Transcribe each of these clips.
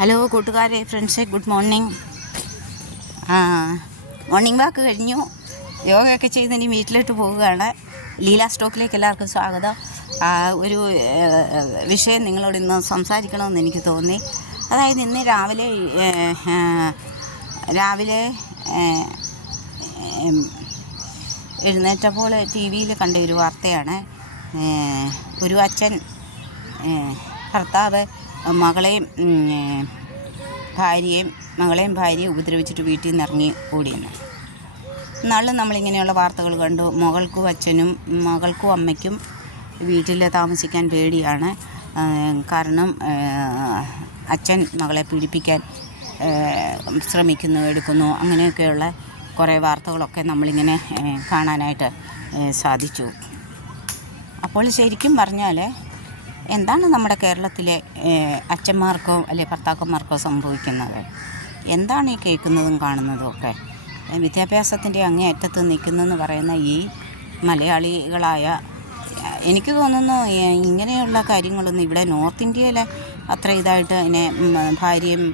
Hello കൂട്ടുകാരെ, ഫ്രണ്ട്സെ, good morning. Morning walk കഴിഞ്ഞു. യോഗയൊക്കെ ചെയ്ത് ഇനി വീട്ടിലോട്ട് പോവുകയാണ്. ലീല സ്റ്റോക്കിലേക്ക് എല്ലാവർക്കും സ്വാഗതം. ഒരു വിഷയം നിങ്ങളോട് ഇന്ന് സംസാരിക്കണമെന്ന് എനിക്ക് തോന്നി. അതായത് ഇന്ന് രാവിലെ എഴുന്നേറ്റപ്പോൾ ടി വിയിൽ കണ്ട ഒരു വാർത്തയാണ്. ഒരു അച്ഛൻ ഭർത്താവ് മകളെയും ഭാര്യയും ഉപദ്രവിച്ചിട്ട് വീട്ടിൽ നിന്ന് ഇറങ്ങി ഓടിയെന്ന്. നാളിൽ നമ്മളിങ്ങനെയുള്ള വാർത്തകൾ കണ്ടു. മകൾക്കും അമ്മയ്ക്കും വീട്ടിൽ താമസിക്കാൻ പേടിയാണ്. കാരണം അച്ഛൻ മകളെ പീഡിപ്പിക്കാൻ എടുക്കുന്നു, അങ്ങനെയൊക്കെയുള്ള കുറേ വാർത്തകളൊക്കെ നമ്മളിങ്ങനെ കാണാനായിട്ട് സാധിച്ചു. അപ്പോൾ ശരിക്കും പറഞ്ഞാൽ എന്താണ് നമ്മുടെ കേരളത്തിലെ അച്ഛന്മാർക്കോ അല്ലെങ്കിൽ ഭർത്താക്കന്മാർക്കോ സംഭവിക്കുന്നത്? എന്താണ് ഈ കേൾക്കുന്നതും കാണുന്നതും ഒക്കെ? വിദ്യാഭ്യാസത്തിൻ്റെ അങ്ങേയറ്റത്ത് നിൽക്കുന്നെന്ന് പറയുന്ന ഈ മലയാളികളായ, എനിക്ക് തോന്നുന്നു ഇങ്ങനെയുള്ള കാര്യങ്ങളൊന്നും ഇവിടെ നോർത്ത് ഇന്ത്യയിൽ അത്ര ഇതായിട്ട് ഇതിനെ ഭാര്യയും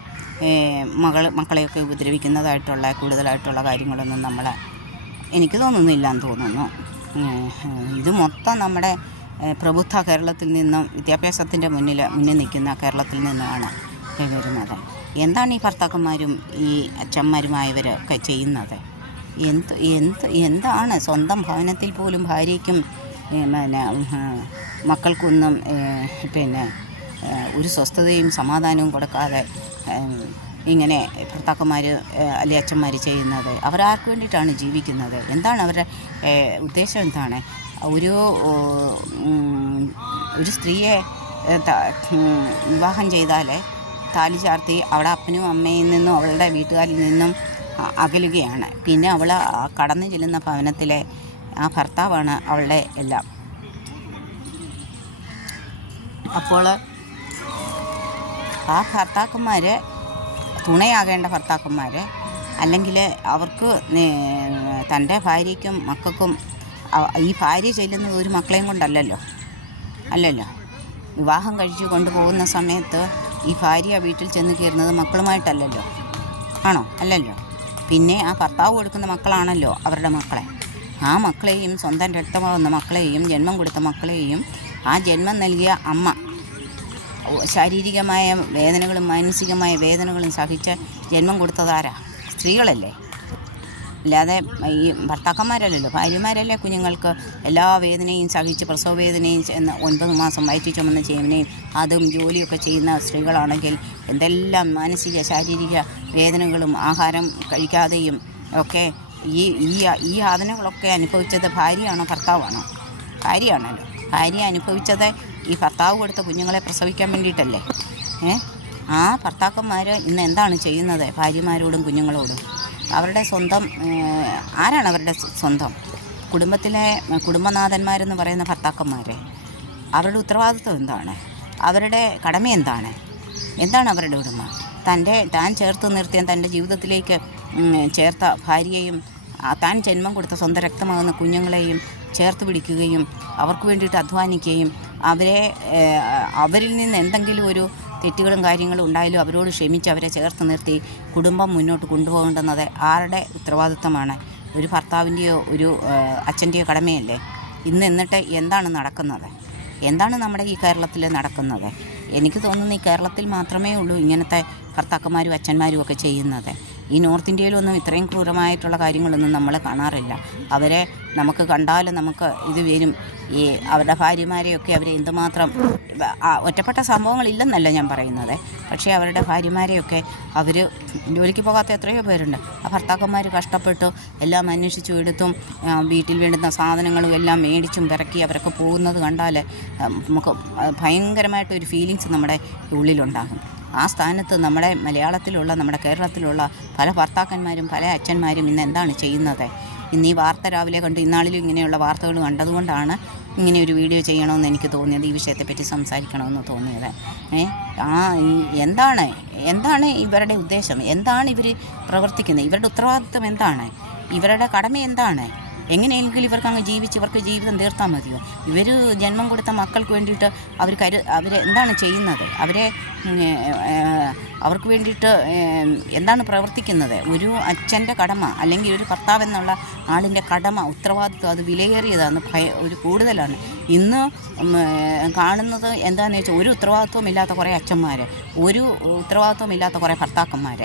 മക്കളെയൊക്കെ ഉപദ്രവിക്കുന്നതായിട്ടുള്ള കൂടുതലായിട്ടുള്ള കാര്യങ്ങളൊന്നും എനിക്ക് തോന്നുന്നില്ലെന്ന് തോന്നുന്നു. ഇത് മൊത്തം നമ്മുടെ പ്രബുദ്ധ കേരളത്തിൽ നിന്നും, വിദ്യാഭ്യാസത്തിൻ്റെ മുന്നിൽ നിൽക്കുന്ന കേരളത്തിൽ നിന്നുമാണ് വരുന്നത്. എന്താണ് ഈ ഭർത്താക്കന്മാരും ഈ അച്ഛന്മാരുമായവരൊക്കെ ചെയ്യുന്നത്? എന്താണ് സ്വന്തം ഭവനത്തിൽ പോലും ഭാര്യയ്ക്കും മക്കൾക്കൊന്നും ഒരു സ്വസ്ഥതയും സമാധാനവും കൊടുക്കാതെ ഇങ്ങനെ ഭർത്താക്കന്മാർ അല്ലെങ്കിൽ അച്ഛന്മാർ ചെയ്യുന്നത്? അവരാർക്ക് വേണ്ടിയിട്ടാണ് ജീവിക്കുന്നത്? എന്താണ് അവരുടെ ഉദ്ദേശം? എന്താണ്? ഒരു സ്ത്രീയെ വിവാഹം ചെയ്താൽ താലി ചാർത്തി അവളെ അപ്പനും അമ്മയിൽ നിന്നും അവളുടെ വീട്ടുകാരിൽ നിന്നും അകലുകയാണ്. പിന്നെ അവൾ കടന്നു ചെല്ലുന്ന ഭവനത്തിലെ ആ ഭർത്താവാണ് അവളുടെ എല്ലാം. അപ്പോൾ ആ ഭർത്താക്കന്മാർ, തുണയാകേണ്ട ഭർത്താക്കന്മാർ, അല്ലെങ്കിൽ അവർക്ക് തൻ്റെ ഭാര്യയ്ക്കും മക്കൾക്കും, ഈ ഭാര്യ ചെല്ലുന്നത് ഒരു മക്കളെയും കൊണ്ടല്ലല്ലോ. വിവാഹം കഴിച്ചു കൊണ്ടുപോകുന്ന സമയത്ത് ഈ ഭാര്യ വീട്ടിൽ ചെന്ന് കയറുന്നത് മക്കളുമായിട്ടല്ലല്ലോ. ആണോ? അല്ലല്ലോ. പിന്നെ ആ ഭർത്താവ് കൊടുക്കുന്ന മക്കളാണല്ലോ അവരുടെ മക്കളെ. ആ മക്കളെയും, സ്വന്തം രക്തമാകുന്ന മക്കളെയും, ജന്മം കൊടുത്ത മക്കളെയും, ആ ജന്മം നൽകിയ അമ്മ ശാരീരികമായ വേദനകളും മാനസികമായ വേദനകളും സഹിച്ച് ജന്മം കൊടുത്തതാരാ? സ്ത്രീകളല്ലേ, അല്ലാതെ ഈ ഭർത്താക്കന്മാരല്ലല്ലോ. ഭാര്യമാരല്ലേ കുഞ്ഞുങ്ങൾക്ക് എല്ലാ വേദനയും സഹിച്ച്, പ്രസവ വേദനയും 9 മാസം വയറ്റി ചുമന്ന് ചെയ്യുന്നതിനെയും അതും ജോലിയൊക്കെ ചെയ്യുന്ന സ്ത്രീകളാണെങ്കിൽ എന്തെല്ലാം മാനസിക ശാരീരിക വേദനകളും ആഹാരം കഴിക്കാതെയും ഒക്കെ ഈ യാതനകളൊക്കെ അനുഭവിച്ചത് ഭാര്യയാണോ ഭർത്താവാണോ? ഭാര്യയാണല്ലോ. ഭാര്യ അനുഭവിച്ചത് ഈ ഭർത്താവ് കൊടുത്ത കുഞ്ഞുങ്ങളെ പ്രസവിക്കാൻ വേണ്ടിയിട്ടല്ലേ. ആ ഭർത്താക്കന്മാർ ഇന്ന് എന്താണ് ചെയ്യുന്നത് ഭാര്യമാരോടും കുഞ്ഞുങ്ങളോടും? അവരുടെ സ്വന്തം ആരാണ് അവരുടെ സ്വന്തം? കുടുംബത്തിലെ കുടുംബനാഥന്മാരെന്ന് പറയുന്ന ഭർത്താക്കന്മാർ. അവരുടെ ഉത്തരവാദിത്വം എന്താണ്? അവരുടെ കടമ എന്താണ് അവരുടെ ഉടമ? താൻ ചേർത്ത് നിർത്തിയ, തൻ്റെ ജീവിതത്തിലേക്ക് ചേർത്ത ഭാര്യയെയും താൻ ജന്മം കൊടുത്ത സ്വന്തം രക്തമാകുന്ന കുഞ്ഞുങ്ങളെയും ചേർത്ത് പിടിക്കുകയും അവർക്ക് വേണ്ടിയിട്ട് അധ്വാനിക്കുകയും അവരിൽ നിന്ന് എന്തെങ്കിലും ഒരു തെറ്റുകളും കാര്യങ്ങളും ഉണ്ടായാലും അവരോട് ക്ഷമിച്ച് അവരെ ചേർത്ത് നിർത്തി കുടുംബം മുന്നോട്ട് കൊണ്ടുപോകേണ്ടുന്നത് ആരുടെ ഉത്തരവാദിത്തമാണ്? ഒരു ഭർത്താവിൻ്റെയോ ഒരു അച്ഛൻ്റെയോ കടമയല്ലേ? എന്നിട്ട് എന്താണ് നടക്കുന്നത്? എന്താണ് നമ്മുടെ ഈ കേരളത്തിൽ നടക്കുന്നത്? എനിക്ക് തോന്നുന്നു ഈ കേരളത്തിൽ മാത്രമേ ഉള്ളൂ ഇങ്ങനത്തെ ഭർത്താക്കന്മാരും അച്ഛന്മാരും ഒക്കെ ചെയ്യുന്നത്. ഈ നോർത്ത് ഇന്ത്യയിലൊന്നും ഇത്രയും ക്രൂരമായിട്ടുള്ള കാര്യങ്ങളൊന്നും നമ്മൾ കാണാറില്ല. അവരെ നമുക്ക് കണ്ടാൽ നമുക്ക് ഇത് വരും. ഈ അവരുടെ ഭാര്യമാരെയൊക്കെ അവർ എന്തുമാത്രം, ഒറ്റപ്പെട്ട സംഭവങ്ങളില്ലെന്നല്ല ഞാൻ പറയുന്നത്, പക്ഷേ അവരുടെ ഭാര്യമാരെയൊക്കെ അവർ ജോലിക്ക് പോകാത്ത എത്രയോ പേരുണ്ട്. ആ ഭർത്താക്കന്മാർ കഷ്ടപ്പെട്ടു എല്ലാം അന്വേഷിച്ചും എടുത്തും വീട്ടിൽ വേണ്ടുന്ന സാധനങ്ങളും എല്ലാം മേടിച്ചും പിറക്കി അവരൊക്കെ പോകുന്നത് കണ്ടാൽ നമുക്ക് ഭയങ്കരമായിട്ടൊരു ഫീലിങ്സ് നമ്മുടെ ഉള്ളിലുണ്ടാകും. ആ സ്ഥാനത്ത് നമ്മുടെ മലയാളത്തിലുള്ള, നമ്മുടെ കേരളത്തിലുള്ള പല ഭർത്താക്കന്മാരും പല അച്ഛന്മാരും ഇന്ന് എന്താണ് ചെയ്യുന്നത്? ഇന്ന് ഈ വാർത്ത രാവിലെ കണ്ടു. ഇന്നാളിലും ഇങ്ങനെയുള്ള വാർത്തകൾ കണ്ടതുകൊണ്ടാണ് ഇങ്ങനെ ഒരു വീഡിയോ ചെയ്യണമെന്ന് എനിക്ക് തോന്നിയത്, ഈ വിഷയത്തെപ്പറ്റി സംസാരിക്കണമെന്ന് തോന്നിയത്. എന്താണ് ഇവരുടെ ഉദ്ദേശം? എന്താണ് ഇവർ പ്രവർത്തിക്കുന്നത്? ഇവരുടെ ഉത്തരവാദിത്വം എന്താണ്? ഇവരുടെ കടമ എന്താണ്? എങ്ങനെയെങ്കിലും ഇവർക്ക് അങ്ങ് ജീവിച്ച് ഇവർക്ക് ജീവിതം തീർത്താൽ മതിയോ? ഇവർ ജന്മം കൊടുത്ത മക്കൾക്ക് വേണ്ടിയിട്ട് അവർ എന്താണ് ചെയ്യുന്നത്? അവർക്ക് വേണ്ടിയിട്ട് എന്താണ് പ്രവർത്തിക്കുന്നത്? ഒരു അച്ഛൻ്റെ കടമ അല്ലെങ്കിൽ ഒരു ഭർത്താവ് എന്നുള്ള ആളിൻ്റെ കടമ, ഉത്തരവാദിത്വം അത് വിലയേറിയതാണ്, ഒരു കൂടുതലാണ്. ഇന്ന് കാണുന്നത് എന്താണെന്ന് വെച്ചാൽ ഒരു ഉത്തരവാദിത്വമില്ലാത്ത കുറേ അച്ഛന്മാർ, ഒരു ഉത്തരവാദിത്വമില്ലാത്ത കുറേ ഭർത്താക്കന്മാർ.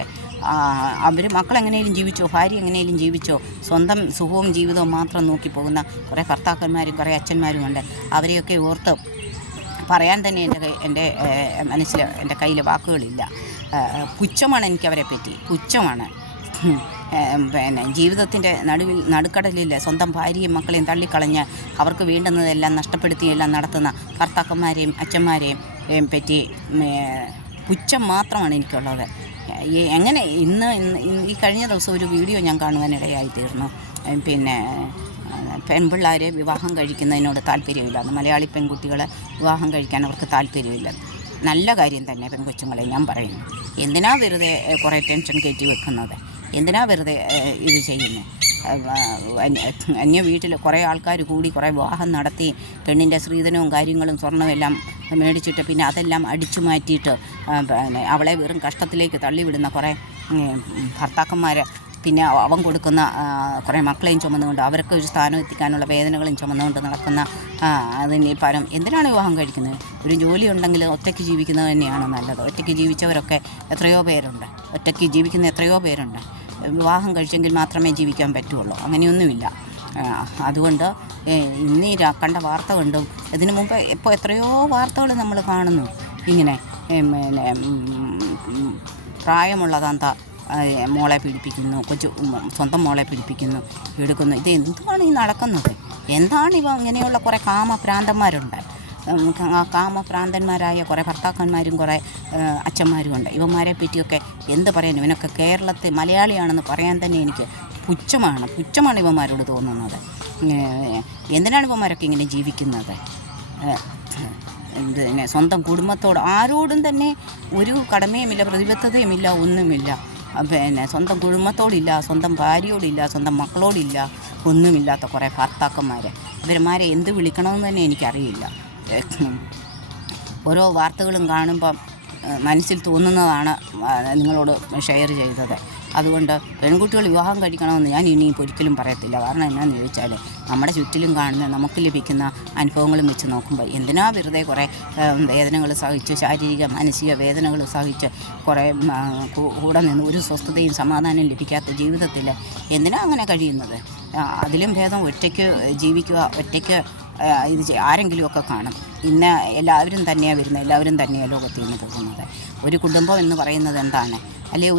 അവർ മക്കളെങ്ങനെയും ജീവിച്ചോ, ഭാര്യ എങ്ങനെയും ജീവിച്ചോ, സ്വന്തം സുഖവും ജീവിതവും മാത്രം നോക്കി പോകുന്ന കുറേ ഭർത്താക്കന്മാരും കുറേ അച്ഛന്മാരും ഉണ്ട്. അവരെയൊക്കെ ഓർത്ത് പറയാൻ തന്നെ എൻ്റെ മനസ്സിൽ എൻ്റെ കയ്യിൽ വാക്കുകളില്ല. പുച്ഛമാണ് എനിക്കവരെ പറ്റി, പുച്ഛമാണ്. പിന്നെ ജീവിതത്തിൻ്റെ നടുക്കടലിൽ സ്വന്തം ഭാര്യയും മക്കളെയും തള്ളിക്കളഞ്ഞ് അവർക്ക് വേണ്ടുന്നതെല്ലാം നഷ്ടപ്പെടുത്തിയെല്ലാം നടത്തുന്ന ഭർത്താക്കന്മാരെയും അച്ഛന്മാരെയും പറ്റി പുച്ഛം മാത്രമാണ് എനിക്കുള്ളത്. എങ്ങനെ ഇന്ന് ഈ കഴിഞ്ഞ ദിവസം ഒരു വീഡിയോ ഞാൻ കാണുവാനിടയായി തീർന്നു. പിന്നെ പെൺപിള്ളേരെ വിവാഹം കഴിക്കുന്നതിനോട് താല്പര്യമില്ല, മലയാളി പെൺകുട്ടികളെ വിവാഹം കഴിക്കാൻ അവർക്ക് താല്പര്യമില്ല. നല്ല കാര്യം തന്നെ പെൺകൊച്ചുങ്ങളെ ഞാൻ പറയുന്നു. എന്തിനാ വെറുതെ കുറേ ടെൻഷൻ കയറ്റി വെക്കുന്നത്? എന്തിനാ വെറുതെ ഇത് ചെയ്യുന്നത്? അന്യ വീട്ടിൽ കുറേ ആൾക്കാർ കൂടി കുറേ വിവാഹം നടത്തി പെണ്ണിൻ്റെ സ്ത്രീധനവും കാര്യങ്ങളും സ്വർണ്ണവും എല്ലാം മേടിച്ചിട്ട് പിന്നെ അതെല്ലാം അടിച്ചു മാറ്റിയിട്ട് പിന്നെ അവളെ വെറും കഷ്ടത്തിലേക്ക് തള്ളിവിടുന്ന കുറേ ഭർത്താക്കന്മാർ, പിന്നെ അവൻ കൊടുക്കുന്ന കുറേ മക്കളെയും ചുമന്നുകൊണ്ട് അവർക്ക് ഒരു സ്ഥാനം എത്തിക്കാനുള്ള വേദനകളും ചുമന്നുകൊണ്ട് നടക്കുന്ന അതിന് പരം എന്തിനാണ് വിവാഹം കഴിക്കുന്നത്? ഒരു ജോലി ഉണ്ടെങ്കിൽ ഒറ്റയ്ക്ക് ജീവിക്കുന്നത് തന്നെയാണ് നല്ലത്. ഒറ്റയ്ക്ക് ജീവിച്ചവരൊക്കെ എത്രയോ പേരുണ്ട്, ഒറ്റയ്ക്ക് ജീവിക്കുന്ന എത്രയോ പേരുണ്ട്. വിവാഹം കഴിച്ചെങ്കിൽ മാത്രമേ ജീവിക്കാൻ പറ്റുള്ളൂ, അങ്ങനെയൊന്നുമില്ല. അതുകൊണ്ട് ഇന്ന് കണ്ട വാർത്ത കണ്ടും ഇതിനു മുമ്പ് ഇപ്പോൾ എത്രയോ വാർത്തകൾ നമ്മൾ കാണുന്നു. ഇങ്ങനെ പിന്നെ പ്രായമുള്ള തന്ത മോളെ പീഡിപ്പിക്കുന്നു, സ്വന്തം മോളെ പീഡിപ്പിക്കുന്നു, എടുക്കുന്നു. ഇത് എന്തുമാണ് ഈ നടക്കുന്നത്? എന്താണ് ഇങ്ങനെയുള്ള കുറേ കാമഭ്രാന്തന്മാരുണ്ട്, കാമഭ്രാന്തന്മാരായ കുറേ ഭർത്താക്കന്മാരും കുറേ അച്ഛന്മാരുമുണ്ട്. ഇവന്മാരെ പറ്റിയൊക്കെ എന്ത് പറയാൻ? ഇവനൊക്കെ കേരളത്തിൽ മലയാളിയാണെന്ന് പറയാൻ തന്നെ എനിക്ക് പുച്ഛമാണ് ഇവന്മാരോട് തോന്നുന്നത്. എന്തിനാണ് ഇവന്മാരൊക്കെ ഇങ്ങനെ ജീവിക്കുന്നത്? പിന്നെ സ്വന്തം കുടുംബത്തോട് ആരോടും തന്നെ ഒരു കടമയുമില്ല, പ്രതിബദ്ധതയുമില്ല, ഒന്നുമില്ല. പിന്നെ സ്വന്തം കുടുംബത്തോടില്ല, സ്വന്തം ഭാര്യയോടില്ല, സ്വന്തം മക്കളോടില്ല, ഒന്നുമില്ലാത്ത കുറേ ഭർത്താക്കന്മാർ. ഇവന്മാരെ എന്ത് വിളിക്കണമെന്ന് തന്നെ എനിക്കറിയില്ല. ഓരോ വാർത്തകളും കാണുമ്പം മനസ്സിൽ തോന്നുന്നതാണ് നിങ്ങളോട് ഷെയർ ചെയ്തത്. അതുകൊണ്ട് പെൺകുട്ടികൾ വിവാഹം കഴിക്കണമെന്ന് ഞാൻ ഇനി ഒരിക്കലും പറയത്തില്ല. കാരണം എന്നാന്ന് ചോദിച്ചാൽ നമ്മുടെ ചുറ്റിലും കാണുന്ന നമുക്ക് ലഭിക്കുന്ന അനുഭവങ്ങളും വെച്ച് നോക്കുമ്പോൾ എന്തിനാ വെറുതെ കുറേ വേദനകൾ സഹിച്ച്, ശാരീരിക മാനസിക വേദനകൾ സഹിച്ച് കുറേ കൂടെ നിന്ന് ഒരു സ്വസ്ഥതയും സമാധാനവും ലഭിക്കാത്ത ജീവിതത്തിൽ എന്തിനാ അങ്ങനെ കഴിയുന്നത്? അതിലും ഭേദം ഒറ്റയ്ക്ക് ജീവിക്കുക. ഒറ്റയ്ക്ക് ഇത് ആരെങ്കിലുമൊക്കെ കാണും. ഇന്ന് എല്ലാവരും തന്നെയാണ് വരുന്നത്, എല്ലാവരും തന്നെയാണ് ലോകത്തിൽ നിന്ന് പോകുന്നത്. ഒരു കുടുംബം എന്ന് പറയുന്നത് എന്താണ്? അല്ലെങ്കിൽ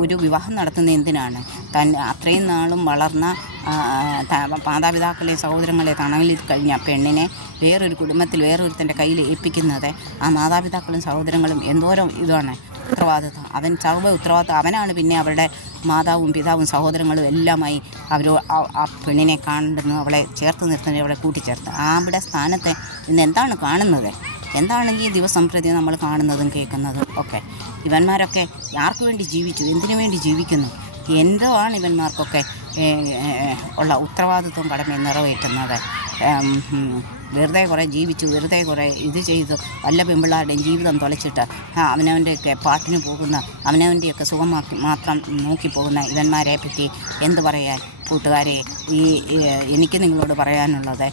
ഒരു വിവാഹം നടത്തുന്നത് എന്തിനാണ്? അത്രയും നാളും വളർന്ന മാതാപിതാക്കളെ സഹോദരങ്ങളെ തണലിൽ കഴിഞ്ഞ പെണ്ണിനെ വേറൊരു കുടുംബത്തിൽ വേറൊരുത്തൻ്റെ കയ്യിൽ ഏൽപ്പിക്കുന്നത് ആ മാതാപിതാക്കളും സഹോദരങ്ങളും എന്തോരം ഇതാണ് ഉത്തരവാദിത്വം. അവൻ സർവ്വ ഉത്തരവാദിത്വം അവനാണ്. പിന്നെ അവരുടെ മാതാവും പിതാവും സഹോദരങ്ങളും എല്ലാമായി ആ പെണ്ണിനെ കാണുന്നു, അവളെ ചേർത്ത് നിർത്തുന്നത്, അവളെ കൂട്ടിച്ചേർത്ത് അവിടെ സ്ഥാനത്തെ ഇന്ന് എന്താണ് കാണുന്നത്? എന്താണ് ഈ ദിവസം പ്രതി നമ്മൾ കാണുന്നതും കേൾക്കുന്നതും ഒക്കെ? ഇവന്മാരൊക്കെ ആർക്ക് വേണ്ടി ജീവിച്ചു? എന്തിനു വേണ്ടി ജീവിക്കുന്നു? എന്തോ ആണ് ഇവന്മാർക്കൊക്കെ ഉള്ള ഉത്തരവാദിത്വം കടമ നിറവേറ്റുന്നത്? വെറുതെ കുറേ ജീവിച്ചു, വെറുതെ കുറേ ഇത് ചെയ്തു വല്ല പെൺപിള്ളാരുടെയും ജീവിതം തുലച്ചിട്ട് അവനവൻ്റെയൊക്കെ പാട്ടിന് പോകുന്ന, അവനവൻ്റെയൊക്കെ സുഖമാക്കി മാത്രം നോക്കി പോകുന്ന ഇവന്മാരെ പറ്റി എന്ത് പറയാൻ? കൂട്ടുകാരെ, എനിക്ക് നിങ്ങളോട് പറയാനുള്ളത്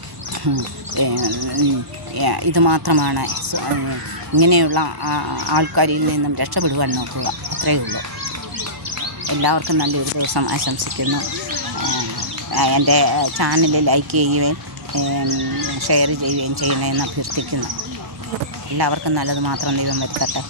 ഇത് മാത്രമാണ്. ഇങ്ങനെയുള്ള ആൾക്കാരിൽ നിന്നും രക്ഷപ്പെടുവാൻ നോക്കുക, അത്രയേ ഉള്ളൂ. എല്ലാവർക്കും നല്ലൊരു ദിവസം ആശംസിക്കുന്നു. എൻ്റെ ചാനൽ ലൈക്ക് ചെയ്യുകയും ഷെയർ ചെയ്യുകയും ചെയ്യണമെന്ന് അഭ്യർത്ഥിക്കുന്നു. എല്ലാവർക്കും നല്ലത് മാത്രം ദൈവം വരുത്തട്ടെ.